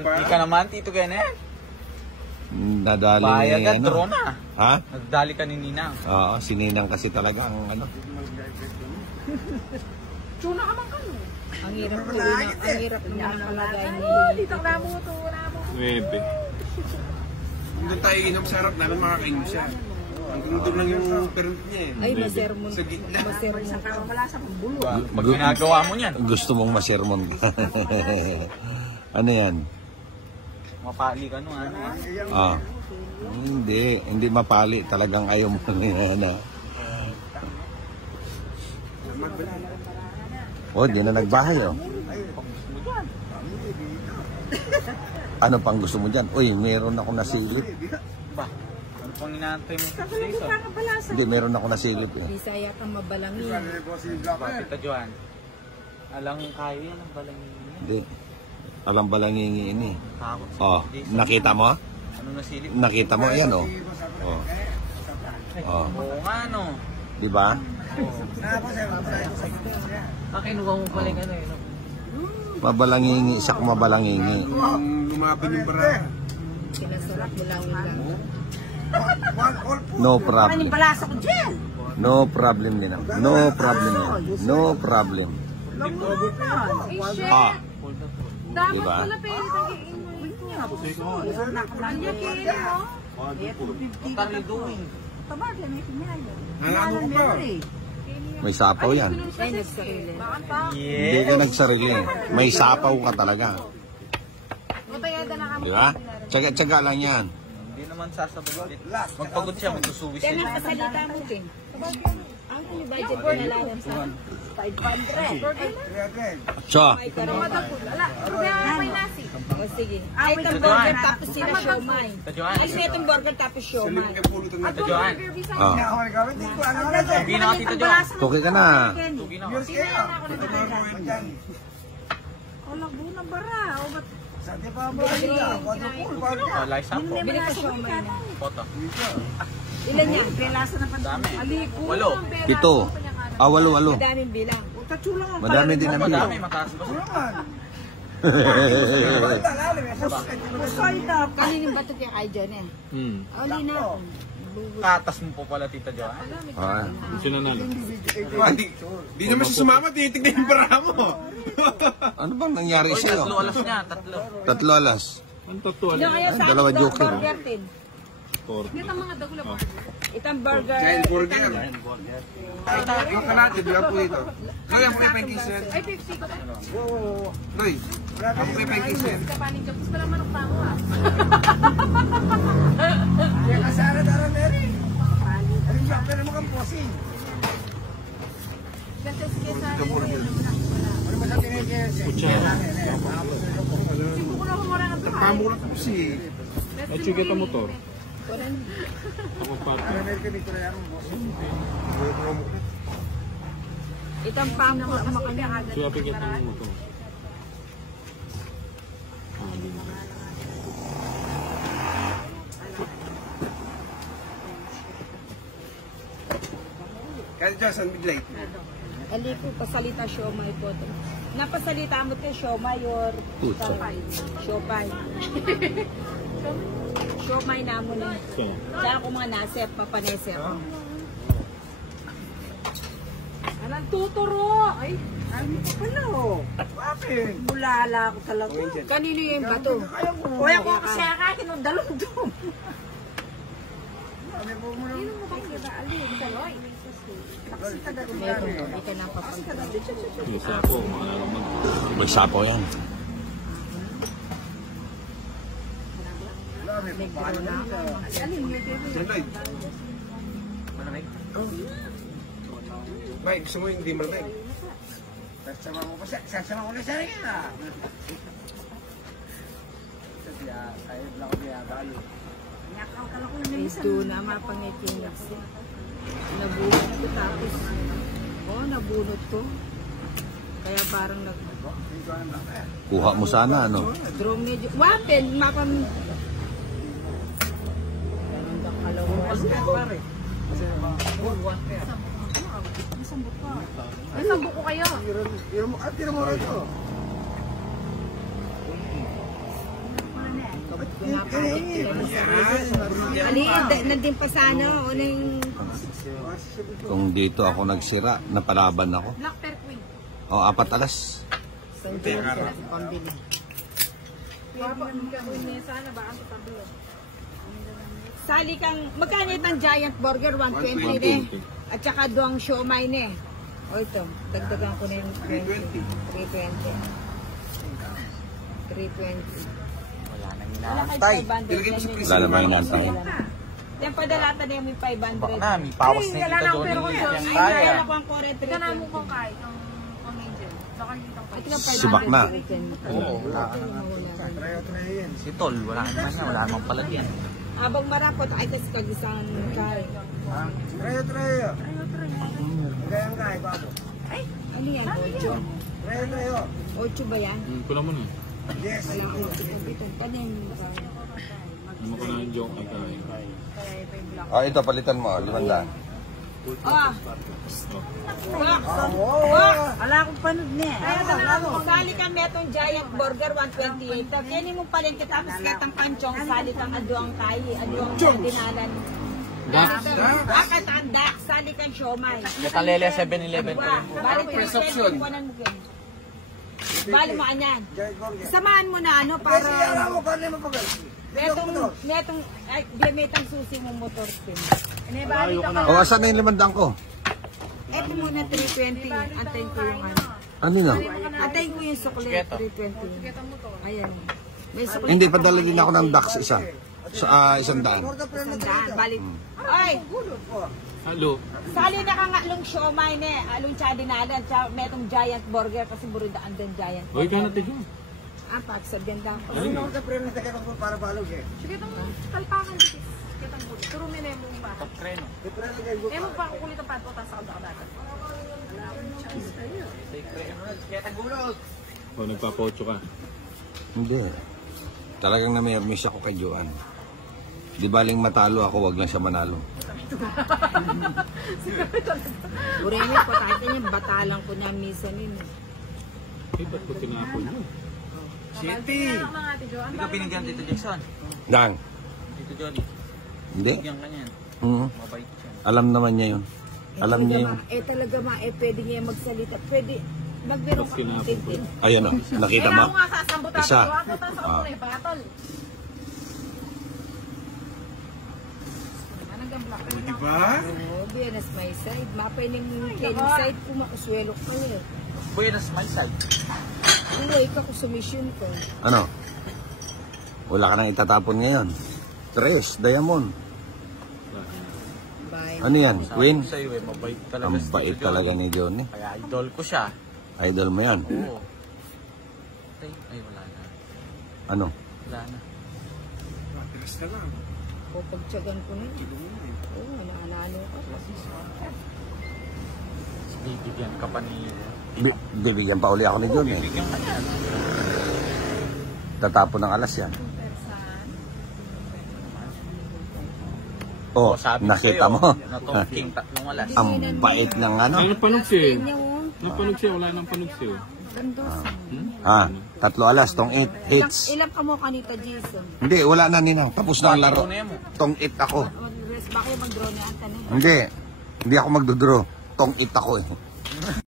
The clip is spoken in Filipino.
Hindi ka naman, Tito Kenneth. Nadali Bayad ni at drone na. Ha? Nagdali ka ni Ninang. Oo, si Ninang kasi talaga ang ano. Tuna ka man ka, no? Ang hirap po yun. Ang hirap naman ang kalagay ni... Dito ang nabuto, nabuto. 9. Doon tayo inom sa harap namin, makakain siya. Ang doon lang yung permit niya eh. Ay, masermon. Sa gitna. Masermon. Isang karo wala sa pambulo. Pag ginagawa mo niyan. Gusto mong masermon ka. Ano yan? Mapali ka no, ano Ah. Hindi mapali. Talagang ayaw mo na. Oh, di na nagbahay oh. Ano pang gusto mo dyan? Uy, meron ako nasilip. Ba? Ano pang inaantay mo? Hindi, meron ako nasilip eh. Bisaya kang mabalangin. Tita Joan. Alang kayo yan ang balangin niya. Hindi. Alam ba lang ini? Takot sa Oh, Jason. nakita mo? Ano nasilip? Nakita mo? Ayan oh. Oh. Oh. Oo nga no. Di ba? Kinuha mo pala yung ano eh. Mabalangingi, isak mabalangingi. Lumaban yung bara. Sinasarap mo lang lang. No problem. Balasa ko dyan. No problem din. No problem yan. No problem. Ah. Diba? Ano ko ba? May sapaw yan. Ay, nagsarili. Hindi ka nagsarili. May sapaw ka talaga. Di ba? Tsaga-tsaga lang yan. Hindi naman sasabagot. Magpagod siya, magsusuwis Kaya siya. nakasalita mo, Tim. Ang budget ko na lang sa 500. So, O sige. Ay, itong burger tapos sila siomay. Tita Joan. Ay, itong burger tapos siomay. Tita Joan. ah. Tugi na ka, Tita Joan. Tuki ka na. Tugi na ka. Laguna bara. O ba't Oh, Liza po. Bili ko siomay na. Photo. Ilan yan? Belasa na pan. Dami. Aliko. 8. 7. Ah, 8. Madaming bilang. Madami din ang Madami, bilang. mataas ba siya? Kaninong bato kaya kayo dyan eh? Oli na. Katas mo po pala, Tita Joan. Ah. Di naman siya sumama, tinitignan yung bara mo. Ano bang nangyari Or sa'yo? 3 alas niya, 3. 3 alas. Ilang kayo sa Dalawa akin joker. burger din. Itang burger. Giant burger. Yung kalate, di ba po ito? Kaya mo yung pangkisen. Ay, 50 ko tayo. Noy, ako yung pangkisen. Kapanin ka. Gusto lang manok pa ako ah. Ganito sige sa Pamura ko si... Itang pamo ang makanya. Kaya dyan, San Miguel. Ali ko, pasalita siomay po. Napasalita mo ito siomay or siopay. Siomay na mo na. Kaya ako mga nasep, papanesep. Anong tuturo? Ay, ano ka pala oh. Bakit? Bulala ako talaga. Kanino yung bato? Kuya ko kasi akakin ng dalundong. Sino mo bang kira? Alin? Daloy. Meron, hindi ka napapagod. May sapaw yan. Bay, gusto mo yung di malamig? Sasama ko na siya rin ah. Ito na mapangikinig siya. Nabunot ko tapos, nabunot ko. Kaya parang Kuha mo sana, ano? drone medyo, wapen, mapam... Ganun daw kalawa. Ay, sambo ko kayo. Tira mo rin ito. nandun pa sana, o na yung... Kung dito ako nagsira, napalaban ako. Black Pearl Queen. O, 4 alas. Pambili. Sali kang, magkano itang giant burger? 120 rin. At saka doang siomay ne. O ito, dagdagan ko na yung 320. 320. Wala nang inantay. Wala naman inantay. Yan padalata na yung 500. Baka na, may pawas na yung Tita Johnny. Yan kaya. Wala ko ang 400. Ika na mo kung kahit ang angel. Baka hindi kang Subak na. Oo, wala ka naman. Si Tol, wala ka naman yan. Wala namang palagyan. Abang marapot ay kasi kagisang kay. Trayo. Gayang kay, babo. Ano yan? 8? Trayo. 8 ba yan? Kulang mo na. Yes. Kanin. Ano ko na yung joke ay kaya. O, ito, palitan mo. 500. Wala akong panood niya. Sali kang metong giant burger 128. Kaya mo pa rin kita tapos katang panchong sali kang aduang tayo. Aduang dinalan. Bakit ang dak? Sali kang siomay. Katalele 7-Eleven ko yun. Bali presopsyon. Bali mo anyan. Samahan mo na ano para... Netong biyametang susi mo motor spin. O, asan na yung 500 ko? Eto muna 320. Antayin ko yung ano. Ano na? Antayin ko yung suklet 320. Ayan. May suklet. Hindi, padala din ako ng Dax isa. Sa 100. Sandaan. Balik. Ay! Halo. Sali na ka nga along siomay ne. Along chadinalan. Metong giant burger kasi buridaan din giant Uy, burger. kaya natin yun. Pag sa ganda. Para balog eh. Sige itong talpakan dito. Kitang gulit. Turo mo na yung ba? Top treno. Eh mo pa kukulit ang pato tapos ako dakadat. O, nagpapocho ka. Hindi. Talagang na-miss ako kay Joan. Di baling matalo ako, wag lang siya manalo. Uremi po tayo niya. Batalang ko na minsan yun. Eh, ba't ko tinapon yun? City. Hindi ka binigyan Tito Jackson. Dan. Tito Johnny. Hindi. Bigyan ka niyan. Mabait siya. Alam naman niya yun. Alam niya yun. Talaga pwede niya magsalita. Pwede, magbiro ka. Tintin. Ayan o, nakita mo? Kaya ako nga sasambutan Isa. ko. Ako tapos ako na yung patol. Diba? Oh, Buenas my side. Mapay ng Kenny side ko makuswelo ko eh. Buenas my side. Uy, ka ko sumisyon ko. Ano? Wala ka nang itatapon ngayon. 3, diamond. Bye. Ano yan? Queen? Sabi ko sa'yo eh, mabait talaga. Ang si Tito bait Johnny. talaga ni Johnny. Kaya idol ko siya. Idol mo yan. Oo. Ay, wala na. Ano? Wala na. O pagtsagan ko na. Oo, nanalo ka. Bibigyan ka pa ni... Bibigyan pa uli ako ni Johnny. Bibigyan ka niyan. Tatapon ng alas yan. Oh, Sabi ko nakita sa'yo, mo. Natongking 3 alas. Ang bait ng ano. Ay, napanog siya eh. Kanya mo. Napanog siya, wala nang panog siya. Gandos. 3 alas, tong 8 hits. Ilang ka mo kanita, Jason? Hindi, wala na nino. Tapos na ang laro. Ano yan mo? Tong 8 ako. Bakit mag-draw na ata na? Hindi ako magdodraw. Tong 8 ako eh.